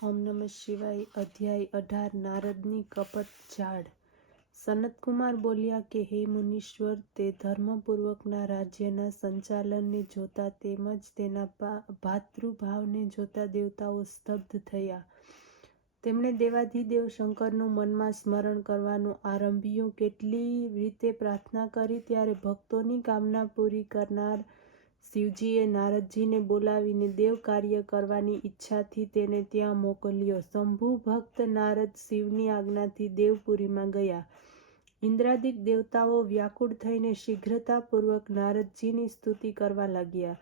ઓમ નમઃ શિવાય. અધ્યાય 18 નારદની કપટ ઝાડ. સનતકુમાર બોલ્યા કે હે મુનીશ્વર, તે ધર્મપૂર્વકના રાજ્યના સંચાલનને જોતા તેમજ તેના ભાતૃભાવને જોતા દેવતાઓ સ્તબ્ધ થયા. તેમણે દેવાધિદેવ શંકરનું મનમાં સ્મરણ કરવાનું આરંભ્યું. કેટલી રીતે પ્રાર્થના કરી ત્યારે ભક્તોની કામના પૂરી કરનાર શિવજીએ નારદજીને બોલાવીને દેવ કાર્ય કરવાની ઈચ્છાથી તેને ત્યાં મોકલ્યો. શંભુ ભક્ત નારદ શિવની આજ્ઞાથી દેવપુરીમાં ગયા. ઇન્દ્રાદિક દેવતાઓ વ્યાકુળ થઈને શીઘ્રતાપૂર્વક નારદજીની સ્તુતિ કરવા લાગ્યા.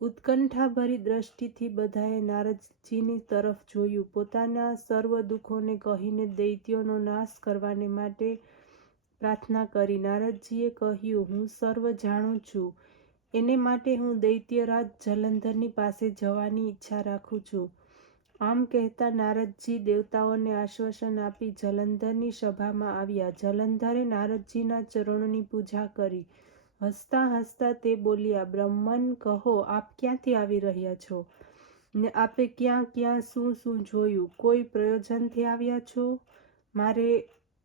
ઉત્કંઠાભરી દ્રષ્ટિથી બધાએ નારદજીની તરફ જોયું. પોતાના સર્વ દુઃખોને કહીને દૈત્યોનો નાશ કરવાને માટે પ્રાર્થના કરી. નારદજીએ કહ્યું, હું સર્વ જાણું છું, એને માટે હું દૈત્યરાજ જલંધરની પાસે જવાની ઈચ્છા રાખું છું. આમ કહેતા નારદજી દેવતાઓને આશ્વાસન આપી જલંધરની સભામાં આવ્યા. જલંધરે નારદજીના ચરણોની પૂજા કરી. હસતા હસતા તે બોલ્યા, બ્રહ્મન, કહો, આપ ક્યાંથી આવી રહ્યા છો ને આપે ક્યાં ક્યાં શું શું જોયું? કોઈ પ્રયોજનથી આવ્યા છો? મારે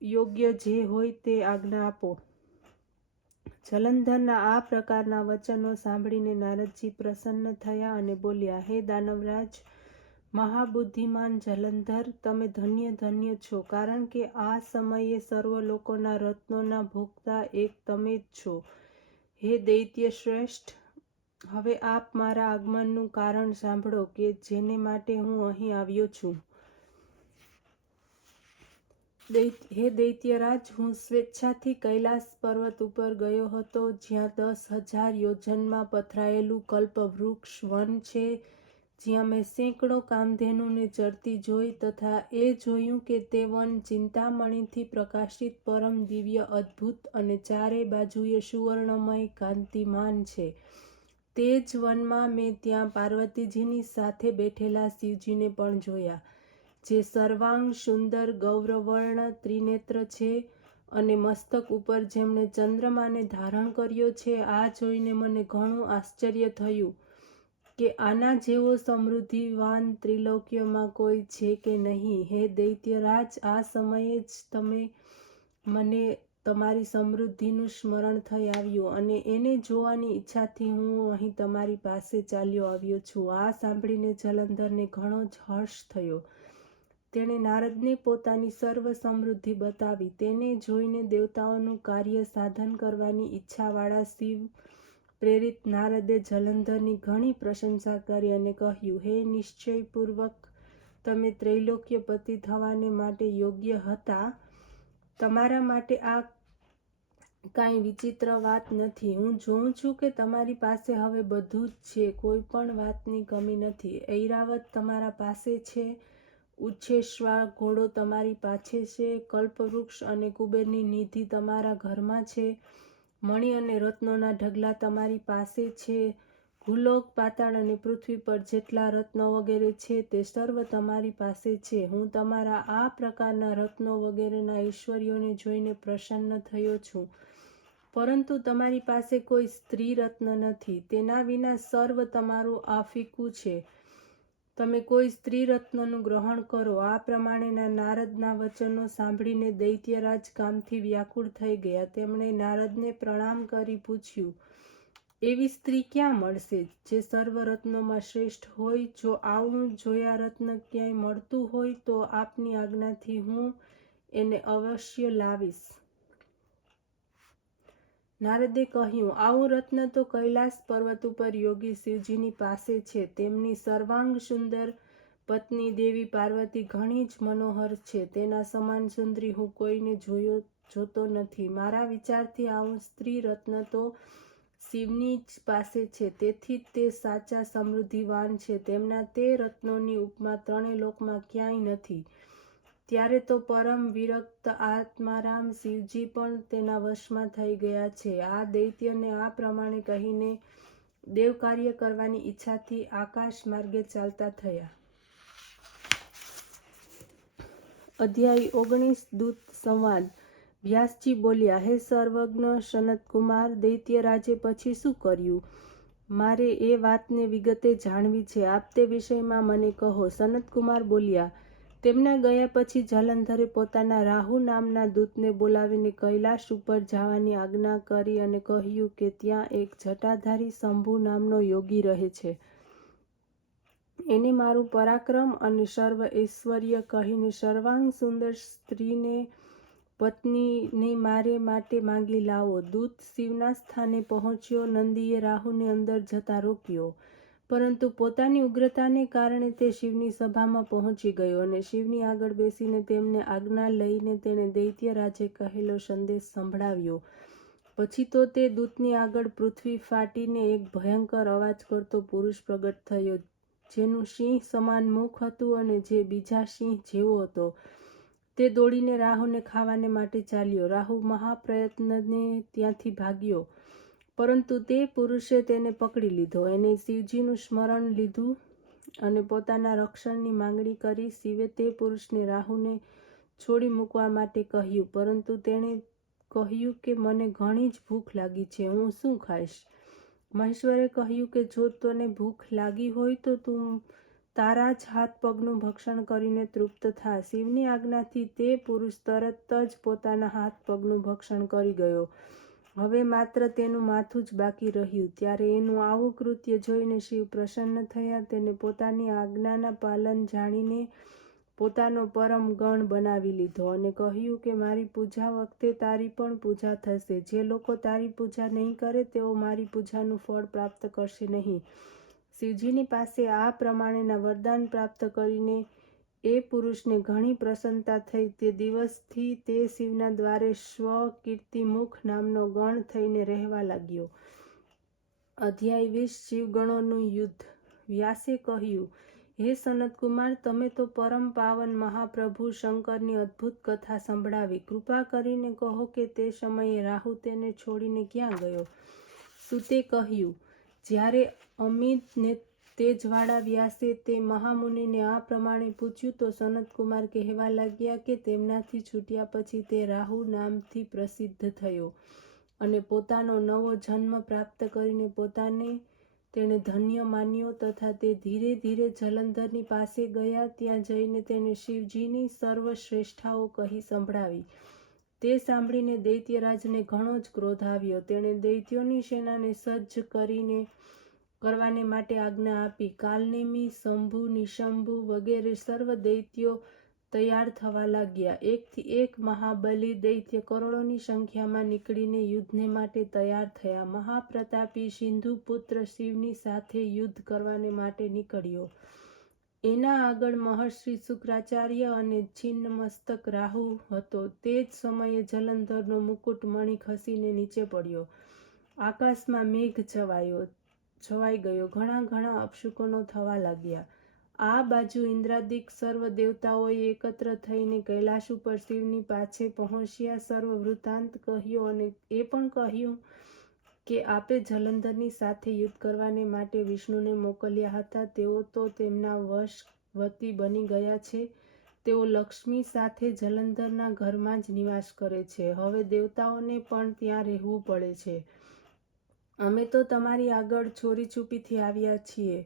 યોગ્ય જે હોય તે આજ્ઞા આપો. જલંધરના આ પ્રકારના વચનો સાંભળીને નારદજી પ્રસન્ન થયા અને બોલ્યા, હે દાનવરાજ, મહાબુદ્ધિમાન જલંધર, તમે ધન્ય ધન્ય છો, કારણ કે આ સમયે સર્વ લોકોના રત્નોના ભોગતા એક તમે જ છો. હે દૈત્ય શ્રેષ્ઠ, હવે આપ મારા આગમનનું કારણ સાંભળો કે જેને માટે હું અહીં આવ્યો છું. હે દૈત્યરાજ, હું સ્વેચ્છાથી કૈલાસ પર્વત ઉપર ગયો હતો, જ્યાં 10,000 યોજનમાં પથરાયેલું કલ્પવૃક્ષ વન છે, જ્યાં મેં સેંકડો કામધેનુને ચરતી જોઈ તથા એ જોયું કે તે વન ચિંતામણીથી પ્રકાશિત પરમ દિવ્ય અદ્ભુત અને ચારે બાજુએ સુવર્ણમય કાંતિમાન છે. તે જ વનમાં મેં ત્યાં પાર્વતીજીની સાથે બેઠેલા શિવજીને પણ જોયા, જે સર્વાંગ સુંદર ગૌરવર્ણ ત્રિનેત્ર છે અને મસ્તક ઉપર જેમણે ચંદ્રમાને ધારણ કર્યો છે. આ જોઈને મને ઘણું આશ્ચર્ય થયું કે આના જેવો સમૃદ્ધિવાન ત્રિલોક્યમાં કોઈ છે કે નહીં. હે દૈત્યરાજ, આ સમયે જ મને તમારી સમૃદ્ધિનું સ્મરણ થઈ આવ્યું અને એને જોવાની ઈચ્છાથી હું અહીં તમારી પાસે ચાલ્યો આવ્યો છું. આ સાંભળીને જલંધરને ઘણો જ હર્ષ થયો. તેણે નારદને પોતાની સર્વ સમૃદ્ધિ બતાવી. તેને જોઈને દેવતાઓનું કાર્ય સાધન કરવાની ઈચ્છાવાળા શિવ પ્રેરિત નારદે જલંધરની ઘણી પ્રશંસા કરી અને કહ્યું, હે નિશ્ચયપૂર્વક તમે ત્રૈલોક્યપતિ થવાને માટે યોગ્ય હતા. તમારા માટે આ કાંઈ વિચિત્ર વાત નથી. હું જોઉં છું કે તમારી પાસે હવે બધું જ છે, કોઈ પણ વાતની કમી નથી. ઐરાવત તમારા પાસે છે, ઉચ્છેશ્વા ઘોડો તમારી પાસે છે, કલ્પવૃક્ષ અને કુબેરની નિધિ તમારા ઘરમાં છે, મણિ અને રત્નોના ઢગલા તમારી પાસે છે, ભૂલોક, પાતાળ અને પૃથ્વી પર જેટલા રત્નો વગેરે છે તે સર્વ તમારી પાસે છે. હું તમારા આ પ્રકારના રત્નો વગેરેના ઐશ્વર્યોને જોઈને પ્રસન્ન થયો છું, પરંતુ તમારી પાસે કોઈ સ્ત્રી રત્ન નથી. તેના વિના સર્વ તમારું આ ફીકું છે. તમે કોઈ સ્ત્રી રત્નનું ગ્રહણ કરો. આ પ્રમાણેના નારદના વચનો સાંભળીને દૈત્યરાજ કામથી વ્યાકુળ થઈ ગયા. તેમણે નારદને પ્રણામ કરી પૂછ્યું, એવી સ્ત્રી ક્યાં મળશે જે સર્વ રત્નોમાં શ્રેષ્ઠ હોય? જો આવું જોયા રત્ન ક્યાંય મળતું હોય તો આપની આજ્ઞાથી હું એને અવશ્ય લાવીશ. નારદે કહ્યું, આવું રત્ન તો કૈલાસ પર્વત ઉપર યોગી શિવજીની પાસે છે. તેમની સર્વાંગ સુંદર પત્ની દેવી પાર્વતી ઘણી જ મનોહર છે. તેના સમાન સુંદરી હું કોઈને જોતો નથી. મારા વિચારથી આવું સ્ત્રી રત્ન તો શિવની જ પાસે છે. તેથી જ તે સાચા સમૃદ્ધિવાન છે. તેમના તે રત્નોની ઉપમા ત્રણે લોકમાં ક્યાંય નથી. ત્યારે તો પરમ વિરક્ત આત્મારામ શિવજી પણ તેના વશમાં થઈ ગયા છે. આ દૈત્યને આ પ્રમાણે કહીને દેવ કાર્ય કરવાની ઈચ્છાથી આકાશ માર્ગે ચાલતા થયા. અધ્યાય 19 દૂત સંવાદ. વ્યાસજી બોલ્યા, હે સર્વજ્ઞ સનતકુમાર, દૈત્યરાજે પછી શું કર્યું? મારે એ વાતને વિગતે જાણવી છે. આપ તે વિષયમાં મને કહો. સનતકુમાર બોલ્યા. તેમના ગયા પછી જલંધરે પોતાના રાહુ નામના દૂતને બોલાવીને કૈલાશ ઉપર જવાની આજ્ઞા કરી અને કહ્યું કે ત્યાં એક જટાધારી શંભુ નામનો યોગી રહે છે. એને મારું પરાક્રમ અને સર્વ ઐશ્વર્ય કહીને સર્વાંગ સુંદર સ્ત્રીને પત્નીને મારે માટે માંગી લાવો. દૂત શિવના સ્થાને પહોંચ્યો. નંદીએ રાહુને અંદર જતા રોક્યો, પરંતુ પોતાની ઉગ્રતાને કારણે તે શિવની સભામાં પહોંચી ગયો અને શિવની આગળ બેસીને તેમને આજ્ઞા લઈને તેણે દૈત્યરાજે કહેલો સંદેશ સંભળાવ્યો. પછી તો તે દૂતની આગળ પૃથ્વી ફાટીને એક ભયંકર અવાજ કરતો પુરુષ પ્રગટ થયો, જેનું સિંહ સમાન મુખ હતું અને જે બીજા સિંહ જેવો હતો. તે દોડીને રાહુને ખાવાને માટે ચાલ્યો. રાહુ મહાપ્રયત્નને ત્યાંથી ભાગ્યો, પરંતુ તે પુરુષે તેને પકડી લીધો. એને શિવજીનું સ્મરણ લીધું અને પોતાના રક્ષણની માંગણી કરી. શિવે તે પુરુષને રાહુને છોડી મૂકવા માટે કહ્યું, પરંતુ તેણે કહ્યું કે મને ઘણી જ ભૂખ લાગી છે, હું શું ખાઈશ? મહેશ્વરે કહ્યું કે જો તને ભૂખ લાગી હોય તો તું તારા જ હાથ પગનું ભક્ષણ કરીને તૃપ્ત થા. શિવની આજ્ઞાથી તે પુરુષ તરત જ પોતાના હાથ પગનું ભક્ષણ કરી ગયો. હવે માત્ર તેનું માથું જ બાકી રહ્યું. ત્યારે એનું આવું કૃત્ય જોઈને શિવ પ્રસન્ન થયા. તેને પોતાની આજ્ઞાના પાલન જાણીને પોતાનો પરમ ગણ બનાવી લીધો અને કહ્યું કે મારી પૂજા વખતે તારી પણ પૂજા થશે. જે લોકો તારી પૂજા નહીં કરે તેઓ મારી પૂજાનું ફળ પ્રાપ્ત કરશે નહીં. શિવજીની પાસે આ પ્રમાણેના વરદાન પ્રાપ્ત કરીને એ પુરુષને ઘણી પ્રસન્નતા થઈ. તે દિવસથી તે શિવના દ્વારે સ્વકીર્તિમુખ નામનો ગણ થઈને રહેવા લાગ્યો. અધ્યાય 20 શિવગણોનું યુદ્ધ. વ્યાસે કહ્યું, હે સનતકુમાર, તમે તો પરમ પાવન મહાપ્રભુ શંકરની અદ્ભુત કથા સંભળાવી. કૃપા કરીને કહો કે તે સમયે રાહુ તેને છોડીને ક્યાં ગયો? સૂતે કહ્યું. જ્યારે અમિત ને તેજવાળા વ્યાસે તે મહામુનિને આ પ્રમાણે પૂછ્યું તો સનતકુમાર કહેવા લાગ્યા કે તેમનાથી છૂટ્યા પછી તે રાહુ નામથી પ્રસિદ્ધ થયો અને પોતાનો નવો જન્મ પ્રાપ્ત કરીને પોતાને તેણે ધન્ય માન્યો તથા તે ધીરે ધીરે જલંધરની પાસે ગયા. ત્યાં જઈને તેને શિવજીની સર્વશ્રેષ્ઠાઓ કહી સંભળાવી. તે સાંભળીને દૈત્યરાજને ઘણો જ ક્રોધ આવ્યો. તેણે દૈત્યોની સેનાને સજ્જ કરવાને માટે આજ્ઞા આપી. કાલનેમી, શંભુ, નિશંભુ વગેરે સર્વ દૈત્યો તૈયાર થવા લાગ્યા. એકથી એક મહાબલી દૈત્ય કરોડોની સંખ્યામાં નીકળીને યુદ્ધને માટે તૈયાર થયા. મહાપ્રતાપી સિંધુપુત્ર શિવની સાથે યુદ્ધ કરવાને માટે નીકળ્યો. એના આગળ મહર્ષિ શુક્રાચાર્ય અને છિન્ન મસ્તક રાહુ હતો. તે જ સમયે જલંધરનો મુકુટ મણિ ખસીને નીચે પડ્યો. આકાશમાં મેઘ છવાઈ ગયો. ઘણા અપશુકનો થવા લાગ્યા. આ બાજુ ઇન્દ્રાદિક સર્વ દેવતાઓએ એકત્ર થઈને કૈલાશ ઉપર શિવની પાછે પહોંચ્યા. સર્વ વૃત્તાંત કહ્યો અને એ પણ કહ્યું કે આપે જલંધરની સાથે યુદ્ધ કરવાને માટે વિષ્ણુને મોકલ્યા હતા. તેઓ તો તેમના વશવર્તી બની ગયા છે. તેઓ લક્ષ્મી સાથે જલંધરના ઘરમાં જ નિવાસ કરે છે. હવે દેવતાઓને પણ ત્યાં રહેવું પડે છે. અમે તો તમારી આગળ ચોરી છુપીથી આવ્યા છીએ.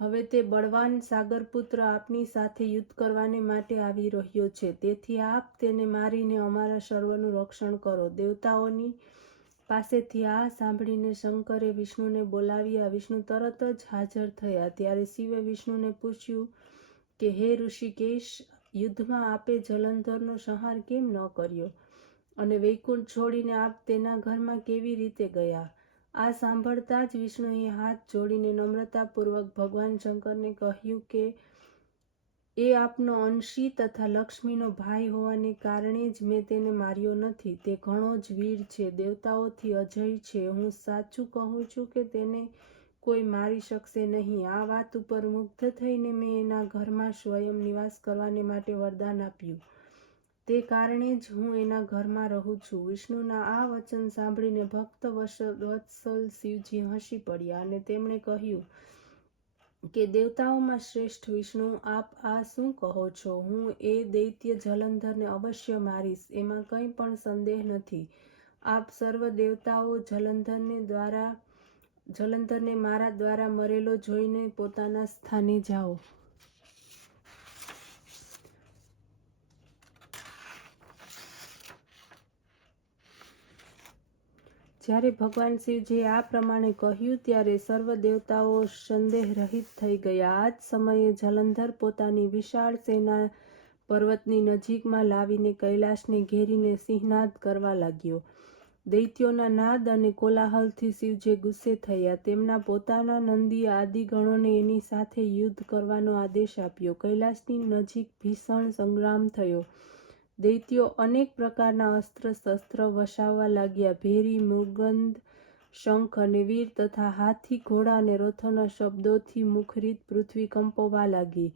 હવે તે બળવાન સાગરપુત્ર આપની સાથે યુદ્ધ કરવાને માટે આવી રહ્યો છે. તેથી આપ તેને મારીને અમારા સર્વનું રક્ષણ કરો. દેવતાઓની પાસેથી આ સાંભળીને શંકરે વિષ્ણુને બોલાવ્યા. વિષ્ણુ તરત જ હાજર થયા. ત્યારે શિવે વિષ્ણુને પૂછ્યું કે હે ઋષિકેશ, યુદ્ધમાં આપે જલંધરનો સંહાર કેમ ન કર્યો અને વૈકુંઠ છોડીને આપ તેના ઘરમાં કેવી રીતે ગયા? આ સાંભળતા જ વિષ્ણુએ હાથ જોડીને નમ્રતાપૂર્વક ભગવાન શંકરને કહ્યું કે એ આપનો અંશી તથા લક્ષ્મીનો ભાઈ હોવાને કારણે જ મેં તેને માર્યો નથી. તે ઘણો જ વીર છે, દેવતાઓથી અજય છે. હું સાચું કહું છું કે તેને કોઈ મારી શકશે નહીં. આ વાત ઉપર મુગ્ધ થઈને મેં એના ઘરમાં સ્વયં નિવાસ કરવાને માટે વરદાન આપ્યું. તે કારણે જ હું એના ઘરમાં રહું છું. વિષ્ણુના આ વચન સાંભળીને ભક્ત વત્સલ શિવજી હસી પડ્યા અને તેમણે કહ્યું કે દેવતાઓમાં શ્રેષ્ઠ વિષ્ણુ, આપ આ શું કહો છો? હું એ દૈત્ય જલંધરને અવશ્ય મારીશ, એમાં કંઈ પણ સંદેહ નથી. આપ સર્વ દેવતાઓ જલંધરને દ્વારા જલંધરને મારા દ્વારા મરેલો જોઈને પોતાના સ્થાને જાઓ. જ્યારે ભગવાન શિવજીએ આ પ્રમાણે કહ્યું ત્યારે સર્વ દેવતાઓ સંદેહ રહિત થઈ ગયા. આ જ સમયે જલંધર પોતાની વિશાળ સેના પર્વતની નજીકમાં લાવીને કૈલાસને ઘેરીને સિંહનાદ કરવા લાગ્યો. દૈત્યોના નાદ અને કોલાહલથી શિવજી ગુસ્સે થયા. તેમના પોતાના નંદી આદિ ગણોને એની સાથે યુદ્ધ કરવાનો આદેશ આપ્યો. કૈલાસની નજીક ભીષણ સંગ્રામ થયો. દૈત્યો અનેક પ્રકારના અસ્ત્ર શસ્ત્ર વસાવવા લાગ્યા. ભેરી, મૃગંદ, શંખ અને વીર તથા હાથી, ઘોડા અને રથોના શબ્દોથી મુખરિત પૃથ્વી કંપવા લાગી.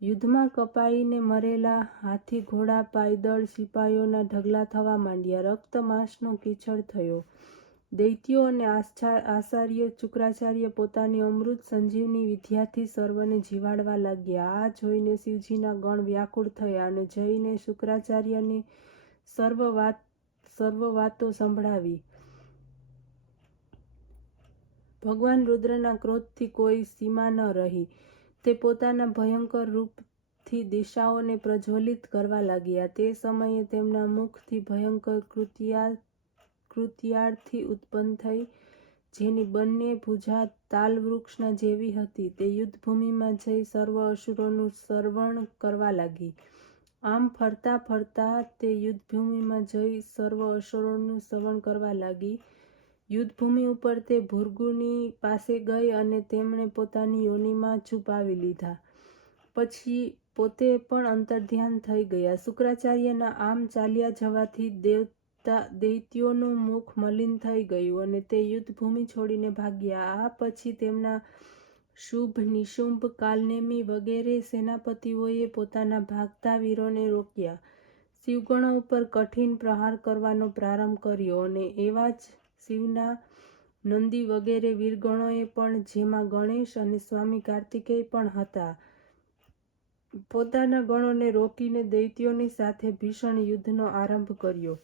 યુદ્ધમાં કપાઈને મરેલા હાથી, ઘોડા, પાયદળ, સિપાહીઓના ઢગલા થવા માંડ્યા. રક્ત માંસનો કીચડ થયો. દૈત્યો અને આચાર્ય શુક્રાચાર્ય પોતાની અમૃત સંજીવની વિદ્યાથી સર્વને જીવાડવા લાગ્યા. આ જોઈને શિવજીના ગણ વ્યાકુળ થયા અને જઈને શુક્રાચાર્યને સર્વ વાતો સંભળાવી. ભગવાન રુદ્રના ક્રોધથી કોઈ સીમા ન રહી. તે પોતાના ભયંકર રૂપથી દિશાઓને પ્રજ્વલિત કરવા લાગ્યા. તે સમયે તેમના મુખથી ભયંકર કૃત્યાર્થી ઉત્પન્ન થઈ, જેની બંને ભુજા તાલવૃક્ષના જેવી હતી. તે યુદ્ધભૂમિમાં જઈ સર્વ અસુરોનું શ્રવણ કરવા લાગી. આમ ફરતા ફરતા તે યુદ્ધભૂમિમાં જઈ સર્વ અસુરોનું શ્રવણ કરવા લાગી. યુદ્ધભૂમિ ઉપર તે ભૃગુની પાસે ગઈ અને તેમણે પોતાની યોનિમાં છુપાવી લીધા. પછી પોતે પણ અંતર્ધ્યાન થઈ ગયા. શુક્રાચાર્યના આમ ચાલ્યા જવાથી દૈત્યોનું મુખ મલિન થઈ ગયું અને તે યુદ્ધભૂમિ છોડીને ભાગ્યા. આ પછી તેમના શુંભ, નિશુંભ, કાલનેમી વગેરે સેનાપતિઓએ પોતાના ભાગતા વીરોને રોક્યા. શિવગણો ઉપર કઠિન પ્રહાર કરવાનો પ્રારંભ કર્યો અને એવા જ શિવના નંદી વગેરે વીરગણોએ પણ, જેમાં ગણેશ અને સ્વામી કાર્તિકેય પણ હતા, પોતાના ગણોને રોકીને દૈત્યોની સાથે ભીષણ યુદ્ધનો આરંભ કર્યો.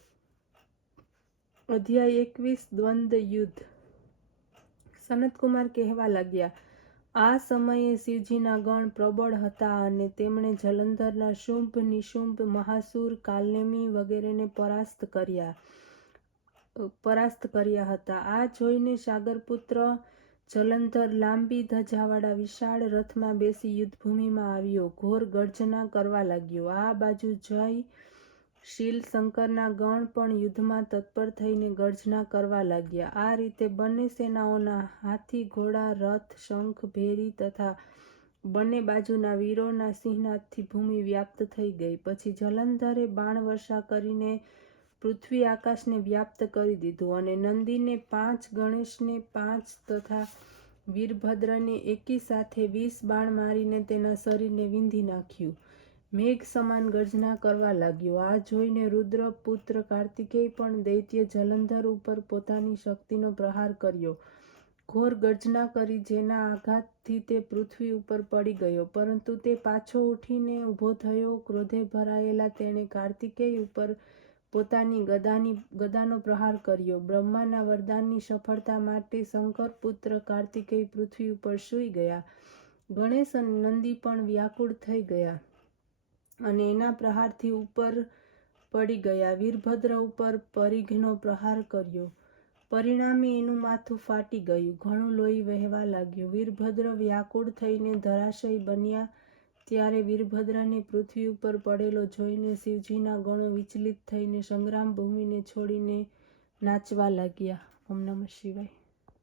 અધ્યાય 21 દ્વંદ્વ યુદ્ધ. સનતકુમાર કહેવા લાગ્યા, આ સમયે શિવજીના ગણ પ્રબળ હતા અને તેમણે જલંધરના શુંભ, નિશુંભ, મહાસુર, કાલનેમી વગેરેને પરાસ્ત કર્યા હતા. આ જોઈને સાગરપુત્ર જલંધર લાંબી ધજાવાળા વિશાળ રથમાં બેસી યુદ્ધભૂમિમાં આવ્યો. ઘોર ગર્જના કરવા લાગ્યો. આ બાજુ જય, શીલ, શંકરના ગણ પણ યુદ્ધમાં તત્પર થઈને ગર્જના કરવા લાગ્યા. આ રીતે બંને સેનાઓના હાથી, ઘોડા, રથ, શંખ, ભેરી તથા બંને બાજુના વીરોના સિંહનાદથી ભૂમિ વ્યાપ્ત થઈ ગઈ. પછી જલંધરે બાણવર્ષા કરીને પૃથ્વી આકાશને વ્યાપ્ત કરી દીધું અને નંદીને 5, ગણેશને 5 તથા વીરભદ્રને એકી સાથે 20 બાણ મારીને તેના શરીરને વીંધી નાખ્યું. મેઘ સમાન ગર્જના કરવા લાગ્યો. આ જોઈને રુદ્ર પુત્ર કાર્તિકેય પણ દૈત્ય જલંધર ઉપર પોતાની શક્તિનો પ્રહાર કર્યો. ઘોર ગર્જના કરી, જેના આઘાતથી તે પૃથ્વી ઉપર પડી ગયો. પરંતુ તે પાછો ઉઠીને ઊભો થયો. ક્રોધે ભરાયેલા તેણે કાર્તિકેય ઉપર પોતાની ગદાનો પ્રહાર કર્યો. બ્રહ્માના વરદાનની સફળતા માટે શંકર પુત્ર કાર્તિકેય પૃથ્વી ઉપર સૂઈ ગયા. ગણેશ અને નંદી પણ વ્યાકુળ થઈ ગયા અને એના પ્રહારથી ઉપર પડી ગયા. વીરભદ્ર ઉપર પરિઘનો પ્રહાર કર્યો. પરિણામે એનું માથું ફાટી ગયું. ઘણું લોહી વહેવા લાગ્યું. વીરભદ્ર વ્યાકુળ થઈને ધરાશયી બન્યા. ત્યારે વીરભદ્રને પૃથ્વી ઉપર પડેલો જોઈને શિવજીના ગણો વિચલિત થઈને સંગ્રામ ભૂમિને છોડીને નાચવા લાગ્યા. ઓમ નમઃ શિવાય.